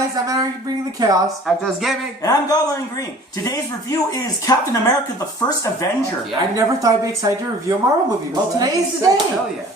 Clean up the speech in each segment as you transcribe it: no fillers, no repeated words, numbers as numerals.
guys, I'm Aaron bringing the chaos. I'm Just Gaming. And I'm Goblin Green. Today's review is Captain America: The First Avenger. I never thought I'd be excited to review a Marvel movie. Well, today is the day. Hell yeah.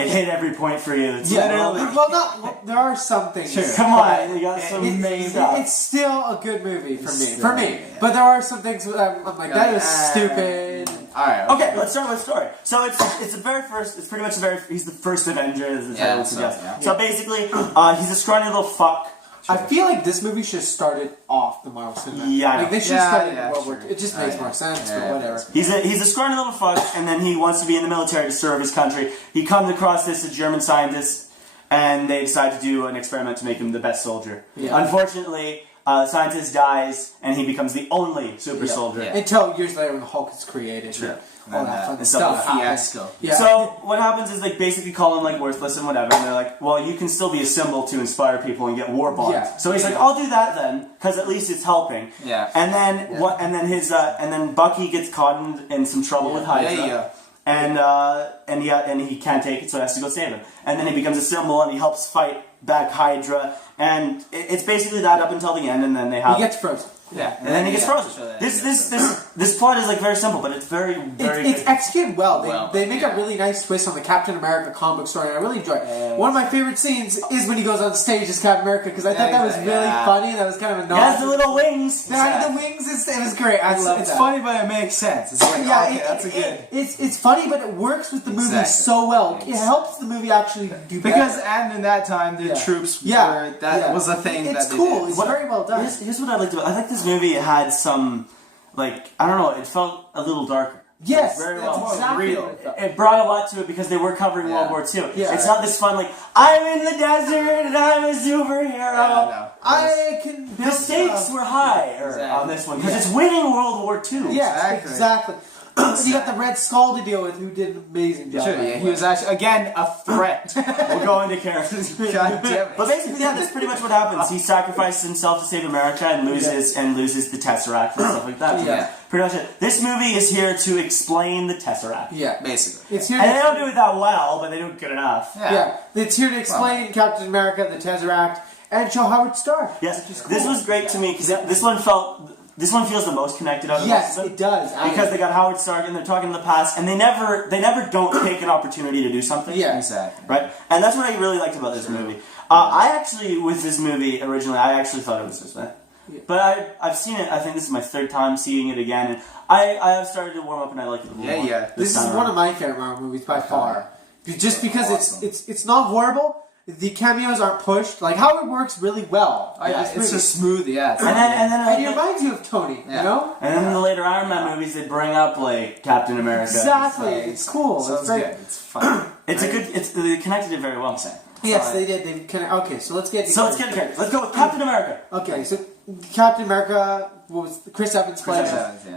It hit every point for you. It's Literally. Well, there are some things. Sure. Come on, you got some amazing stuff. It's still a good movie for me. Yeah. But there are some things I'm like, that is stupid. Alright. Okay, let's start with the story. So it's the very first. It's pretty much he's the first Avenger, as the title suggests. So basically, he's a scrawny little fuck. I feel like this movie should have started off the Marvel Cinematic. Yeah, like they should have started in World War II. It just makes more sense, but whatever. He's a scrawny little fuck, and then he wants to be in the military to serve his country. He comes across this German scientist, and they decide to do an experiment to make him the best soldier. Yeah. Unfortunately, the scientist dies, and he becomes the only super soldier. Yeah. Until years later when the Hulk is created. Sure. All that fun stuff. Fiasco. Yeah. So what happens is they basically call him like worthless and whatever, and they're like, well, you can still be a symbol to inspire people and get war bonds. Yeah. So he's like, I'll do that then, because at least it's helping. Yeah. And then and then Bucky gets caught in some trouble with Hydra. And he can't take it, so he has to go save him. And then he becomes a symbol, and he helps fight back Hydra. And it's basically that up until the end, and then they have... He gets frozen. Yeah, and then he gets frozen. This plot is like very simple, but it's very it's executed well. They make a really nice twist on the Captain America comic book story, and I really enjoy it. One of my favorite scenes is when he goes on stage as Captain America, because I thought that was really funny. That was kind of a nod. He has the little wings. The wings. It was great. I love it. It's funny, but it makes sense. It's like, that's a good. It's funny, but it works with the movie so well. It helps the movie actually do better. Because in that time the troops were was a thing. It's cool. It's very well done. Here's what I liked about it. I like this movie. It had some, like, I don't know, it felt a little darker. Yes, very that's well exactly real. It brought a lot to it because they were covering World War II. Yeah. It's not this fun, like, I'm in the desert and I'm a superhero. The stakes were high on this one because it's winning World War II. Yeah, exactly. You got the Red Skull to deal with, who did an amazing job. Sure, he was actually, again, a threat. We'll go into characters. God damn it. But basically, that's pretty much what happens. He sacrifices himself to save America and loses the Tesseract and stuff like that. So pretty much it. This movie is here to explain the Tesseract. Yeah, basically. It's here and they don't do it that well, but they do it good enough. Yeah. It's here to explain Captain America, the Tesseract, and show how it starts. Yes, this was great to me because this one feels the most connected out of Yes, it does. Because they got Howard Stark and they're talking in the past, and they never don't take an opportunity to do something. Yeah, exactly. Right, and that's what I really liked about this movie. I actually, with this movie originally, I actually thought it was just that. But I've seen it. I think this is my third time seeing it again, and I have started to warm up, and I like it a little more. Yeah. This is one of my favorite Marvel movies by far, just because it's not horrible. The cameos aren't pushed. Like, how it works really well. It's just smooth, And it reminds you of Tony, you know? And then in the later Iron Man movies, they bring up, like, Captain America. Exactly. It's cool. It's great. It's fun. They connected it very well. Yes, they did. Okay, so let's get... Let's get it. Let's go with Captain America. Okay, so Captain America was Chris Evans playing.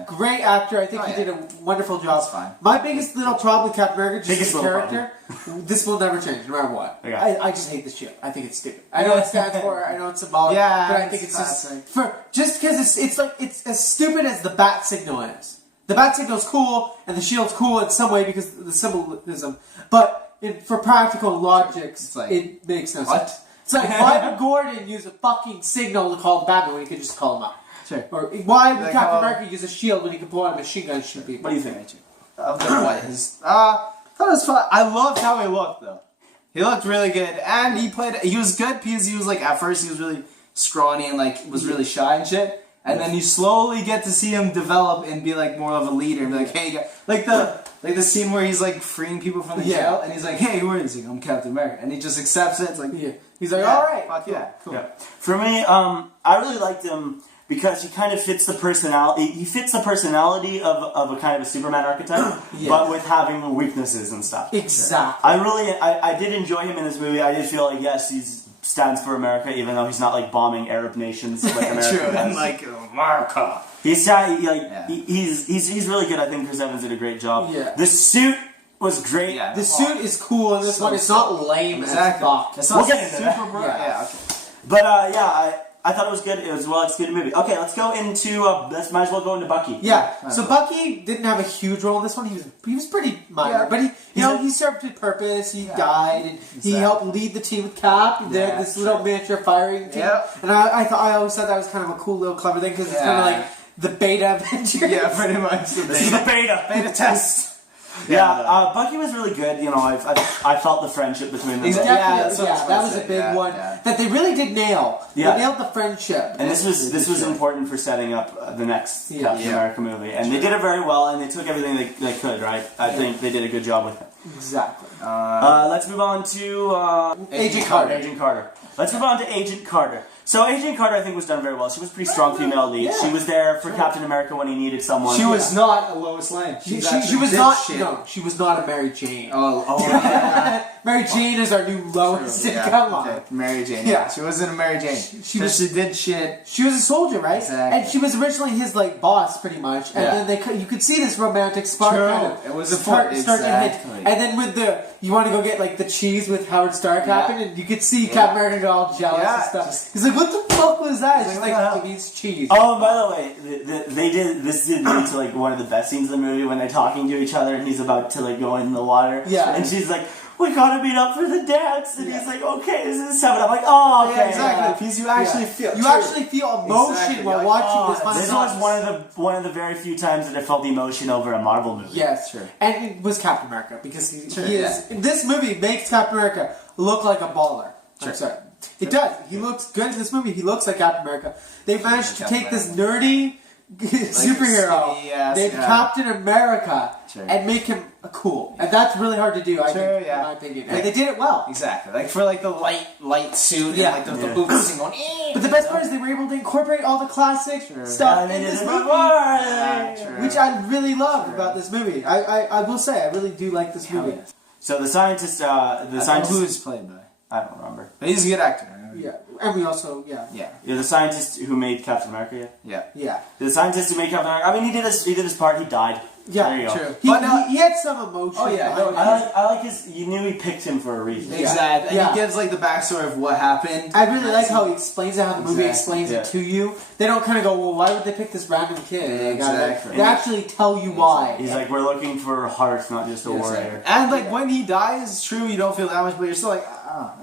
Great actor. I think he did a wonderful job. That's fine. My biggest little problem with Captain America, just his character, this will never change, no matter what. Okay. I just hate this shit. I think it's stupid. I know it stands for, I know it's symbolic, but I think it's just because it's as stupid as the bat signal is. The bat signal is cool, and the shield's cool in some way because of the symbolism, but for practical logics, it makes no sense. It's like, why would Gordon use a fucking signal to call the Batman when he could just call him up? Sure. Or why would Captain America use a shield when he could pull out a machine gun and shoot people? What do you think, Richie? I thought it was fun. I loved how he looked, though. He looked really good, and he was good because he was like, at first he was really scrawny and like was really shy and shit. And then you slowly get to see him develop and be like more of a leader and be like, hey, like the scene where he's like freeing people from the jail and he's like, hey, who are you? He's like, I'm Captain America, and he just accepts it. It's like, he's like, all right, fuck yeah, cool. Yeah. For me, I really liked him because he kind of fits the personality. He fits the personality of a kind of a Superman archetype, but with having weaknesses and stuff. Exactly. I did enjoy him in this movie. I did feel like he stands for America, even though he's not like bombing Arab nations like America does. And like America. He's really good. I think Chris Evans did a great job. Yeah. The suit was great. The suit is cool in this one. It's not lame as fuck. We'll get into that. Okay. But I thought it was good. It was a well-executed movie. Okay, let's go into, might as well go into Bucky. Yeah, so Bucky didn't have a huge role in this one. He was pretty minor, but he served a purpose. He died, and he helped lead the team with Cap. This little miniature firing team. And I always thought that was kind of a cool little clever thing, because it's kind of like the beta Avengers. Yeah, pretty much. This is the beta test. Bucky was really good. You know, I felt the friendship between them. That was a big one that they really did nail. Yeah. They nailed the friendship, and this was important for setting up the next Captain America movie, and they did it very well, and they took everything they could. Right, I think they did a good job with it. Exactly. Let's move on to Agent Carter. Agent Carter. Let's move on to Agent Carter. So Agent Carter, I think, was done very well. She was a pretty strong female lead. She was there for Captain America when he needed someone. She was not a Lois Lane. She was not. No, she was not a Mary Jane. Mary Jane is our new Lois. Come on, okay. Mary Jane. Yeah, she wasn't a Mary Jane. She did shit. She was a soldier, right? Exactly. And she was originally his boss, pretty much. And then you could see this romantic spark. Kind of, it was a start exactly. And then with you want to go get the cheese with Howard Stark happen, and you could see Captain America go all jealous and stuff. He's like, "What the fuck was that?" She's like, "It needs cheese." Oh, and by the way, this did lead to one of the best scenes in the movie when they're talking to each other, and he's about to go in the water. Yeah, and she's like, "We gotta meet up for the dance," and he's like, "Okay, this is 7." I'm like, "Oh, okay." Yeah, exactly. Because you actually feel emotion while watching this. This was one of the very few times that I felt emotion over a Marvel movie. Yes, true. And it was Captain America, because he is. This movie makes Captain America look like a baller. Sure. I'm sorry. It does. He looks good in this movie. He looks like Captain America. They managed to take this nerdy superhero named Captain America and make him cool. And that's really hard to do, I think, in my opinion. And they did it well. Exactly. For the light suit and the boots and going, but the best part is they were able to incorporate all the classic stuff in this movie. Which I really love about this movie. I will say, I really do like this movie. So the scientist... who is played by? I don't remember. But he's a good actor. Yeah, and we also, the scientist who made Captain America, Yeah. The scientist who made Captain America, I mean, he did his part, he died. Yeah, there you go. True. He had some emotion. Oh, yeah. I like his, you knew he picked him for a reason. Exactly. And he gives, the backstory of what happened. I really like how he explains it, how the movie explains it to you. They don't kind of go, well, why would they pick this random kid? They actually tell you why. He's like, we're looking for a heart, not just a warrior. And, when he dies, true, you don't feel that much, but you're still like,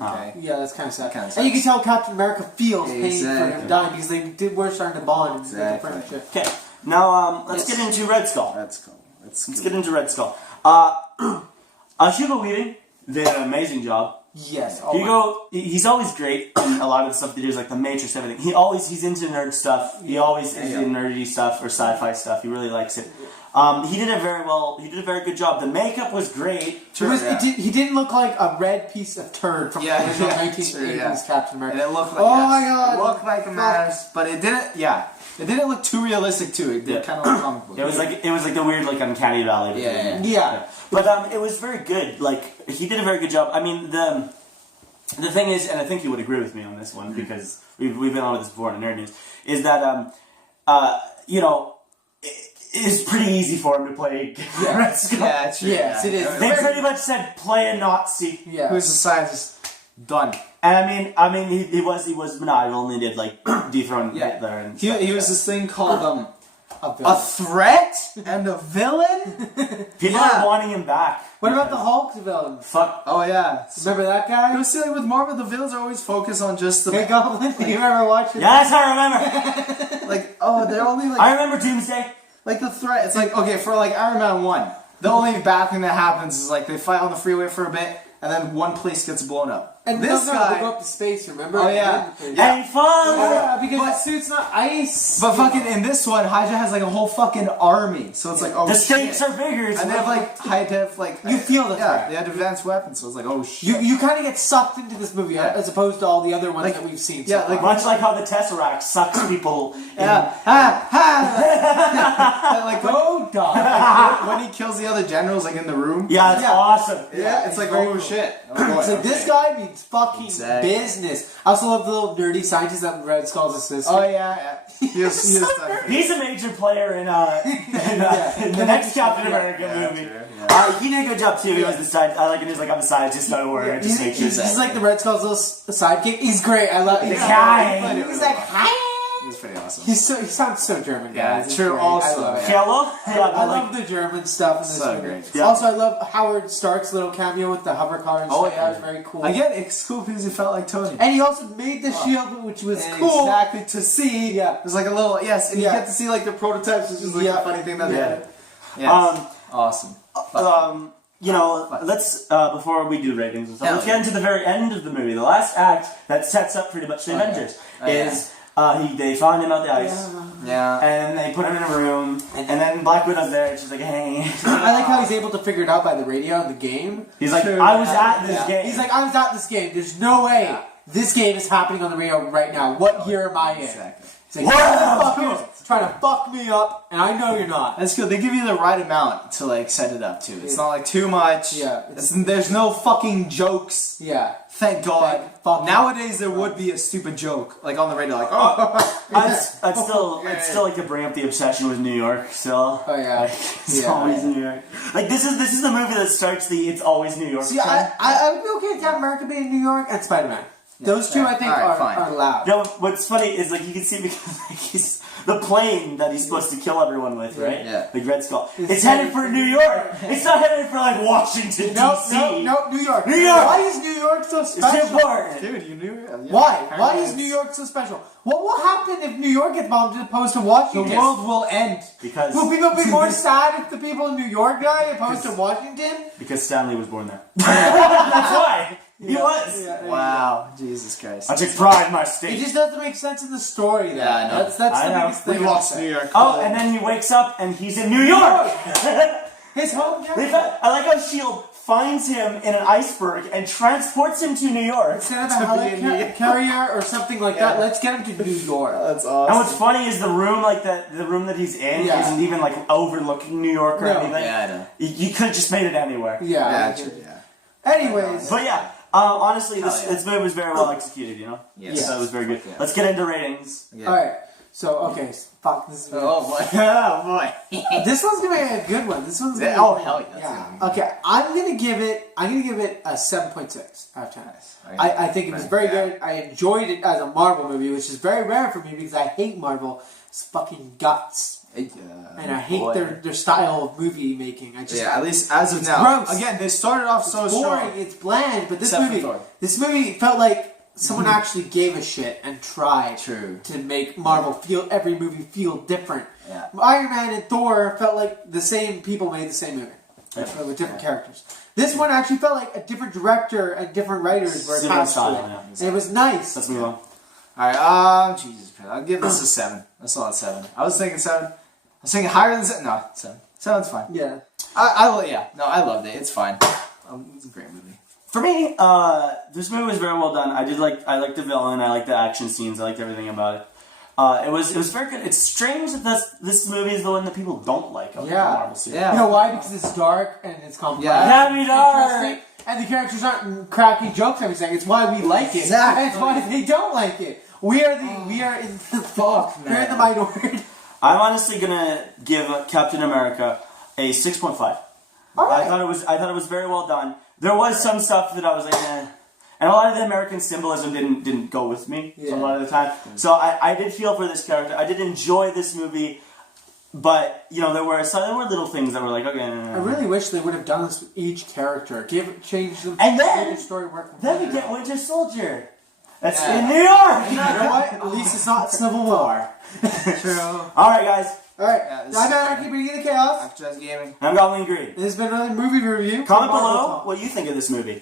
okay. Yeah, that's kind of sad. And you can tell Captain America feels pain for him dying, because they were starting to bond and make a friendship. Okay, now let's get into Red Skull. Let's get into Red Skull. Hugo Weaving did an amazing job. Yes. He's always great in a lot of the stuff they do, like The Matrix, everything. He's into nerd stuff. He always is into nerdy stuff or sci-fi stuff. He really likes it. He did it very well. He did a very good job. The makeup was great. He didn't look like a red piece of turd from the original 1980s Captain America. And it looked like, my god, it looked like a mess, but it didn't. Yeah, it didn't look too realistic too. It did kind of like comic book. It was like the weird uncanny valley. Yeah. But it was very good. He did a very good job. I mean the thing is, and I think you would agree with me on this one because we've been on with this before in the Nerd News, is that it's pretty easy for him to play Red Skull. Yeah, true. Yes, it is. They pretty much said play a Nazi. Yeah. Who's a scientist? Done. And I mean, he was maniacal, and he did dethrone Hitler. And he was this thing called a threat and a villain. People are wanting him back. What about the Hulk villain? Fuck. Oh yeah. Remember that guy? It was silly with Marvel. The villains are always focused on just the Big Goblin. Do you remember watching? Yes, I remember. They're only I remember Doomsday. The threat. It's for Iron Man 1. The only bad thing that happens is they fight on the freeway for a bit, and then one place gets blown up. And this guy, they go up to space, remember? Oh yeah. And fun. Yeah, because the suit's not ice. But fucking in this one, Hydra has a whole fucking army. So it's the stakes are bigger. And they have high def you feel the threat. They had advanced weapons, so it's oh shit. You kind of get sucked into this movie as opposed to all the other ones that we've seen. Yeah, much like how the Tesseract sucks people. Go dog. When he kills the other generals in the room. Yeah, it's awesome. Yeah, it's oh shit. It's this guy nobody's fucking business. I also love the little nerdy scientist that Red Skull's assistant. Oh yeah. He's a major player in the next Captain America movie. He did a good job too. He was the side. I like it. He's like on the side, just not worry. Just make sure. He's like the Red Skull's little sidekick. He's great. I love. He's guy. He's like hi. He's pretty awesome. He sounds so German, guys. Yeah, true. Also, I love the German stuff in this movie. Great. Yeah. Also, I love Howard Stark's little cameo with the hover car and stuff. That was very cool. Again, it's cool because he felt like Tony. And he also made the shield, which was cool. Exactly, to see. Yeah. There's like a little, and you get to see like the prototypes, which is like a funny thing that they had. Yes. Awesome. Let's before we do ratings and stuff, let's get into the very end of the movie. The last act that sets up pretty much the Avengers is they find him out the ice, and they put him in a room, and then Black Widow's there, and she's like, "Hey." I like how he's able to figure it out by the radio in the game. He's like, "I was at this game." He's like, "I was at this game. There's no way this game is happening on the radio right now. What year am I in?" Exactly. He's like, "Motherfuckers trying to fuck me up, and I know you're not." That's good. They give you the right amount to like set it up to. It's not like too much. Yeah. There's no fucking jokes. Yeah. Thank God. Nowadays there would be a stupid joke like on the radio, like I'd still like to bring up the obsession with New York. Still. Oh yeah. It's always New York. Like this is the movie that starts the "It's always New York." See, I would be okay with Captain America being in New York and Spider-Man. Those two, I think, are allowed. No, what's funny is like you can see because like, he's the plane that he's supposed to kill everyone with, right? Yeah. The Red Skull. It's headed for New York. It's not headed for like Washington D.C. No, New York. New York. Why is New York so special? It's important. Dude, you knew it. Yeah. Why? Why is New York so special? What will happen if New York gets bombed as opposed to Washington? The world will end. Because will people be more sad if the people in New York die opposed to Washington? Because Stanley was born there. That's why. He was. Yeah, wow. Jesus Christ. I take pride in my state. It just doesn't make sense in the story, though. Yeah, I know. That's the biggest thing. We lost New York. Oh, and then he wakes up and he's in New York. His home. I like how S.H.I.E.L.D. finds him in an iceberg and transports him to New York. Instead of a helicarrier or something like that, let's get him to New York. That's awesome. And what's funny is the room that he's in isn't even like overlooking New York or anything. Yeah, I know. You could have just made it anywhere. Yeah. Anyways. But yeah. Honestly, this movie was very well executed, you know? Yes. So it was very good. Let's get into ratings. Yeah. Alright. So, fuck, this is oh boy. This one's gonna be a good one. This one's gonna be hell yeah. Okay, I'm gonna give it a 7.6 out of 10. I think it was very good. I enjoyed it as a Marvel movie, which is very rare for me because I hate Marvel's fucking guts. And I hate their style of movie making. At least as of now. Gross. Again, they started off so boring, strong. It's bland, but this movie felt like someone actually gave a shit and tried to make Marvel every movie feel different. Yeah. Iron Man and Thor felt like the same people made the same movie with different characters. This one actually felt like a different director and different writers were attached to it. And it was nice. Let's move on. Alright, Jesus Christ. I'll give this a 7. That's not a 7. I was thinking 7. I was thinking higher than 7. No, 7. 7's fine. Yeah. I loved it. It's fine. It's a great movie. For me, this movie was very well done. I liked the villain. I liked the action scenes. I liked everything about it. It was very good. It's strange that this movie is the one that people don't like of the Marvel series. Yeah. You know why? Because it's dark and it's complex. Yeah, it dark. And the characters aren't cracking jokes every second. It's why we like it. Exactly. And it's why they don't like it. We are in the minority. I'm honestly gonna give Captain America a 6.5. Right. I thought it was very well done. There was some stuff that I was like, eh. And a lot of the American symbolism didn't go with me a lot of the time. So I did feel for this character. I did enjoy this movie, but there were little things that were like, okay. I really wish they would have done this with each character. Change them. And then the story work. Then we get Winter Soldier. That's in New York. You know what? At least it's not Civil War. True. All right, guys. Alright, I'm Anarchy Bringing the Chaos. After Gaming. I'm Goblin Green. This has been another movie review. Comment below what you think of this movie.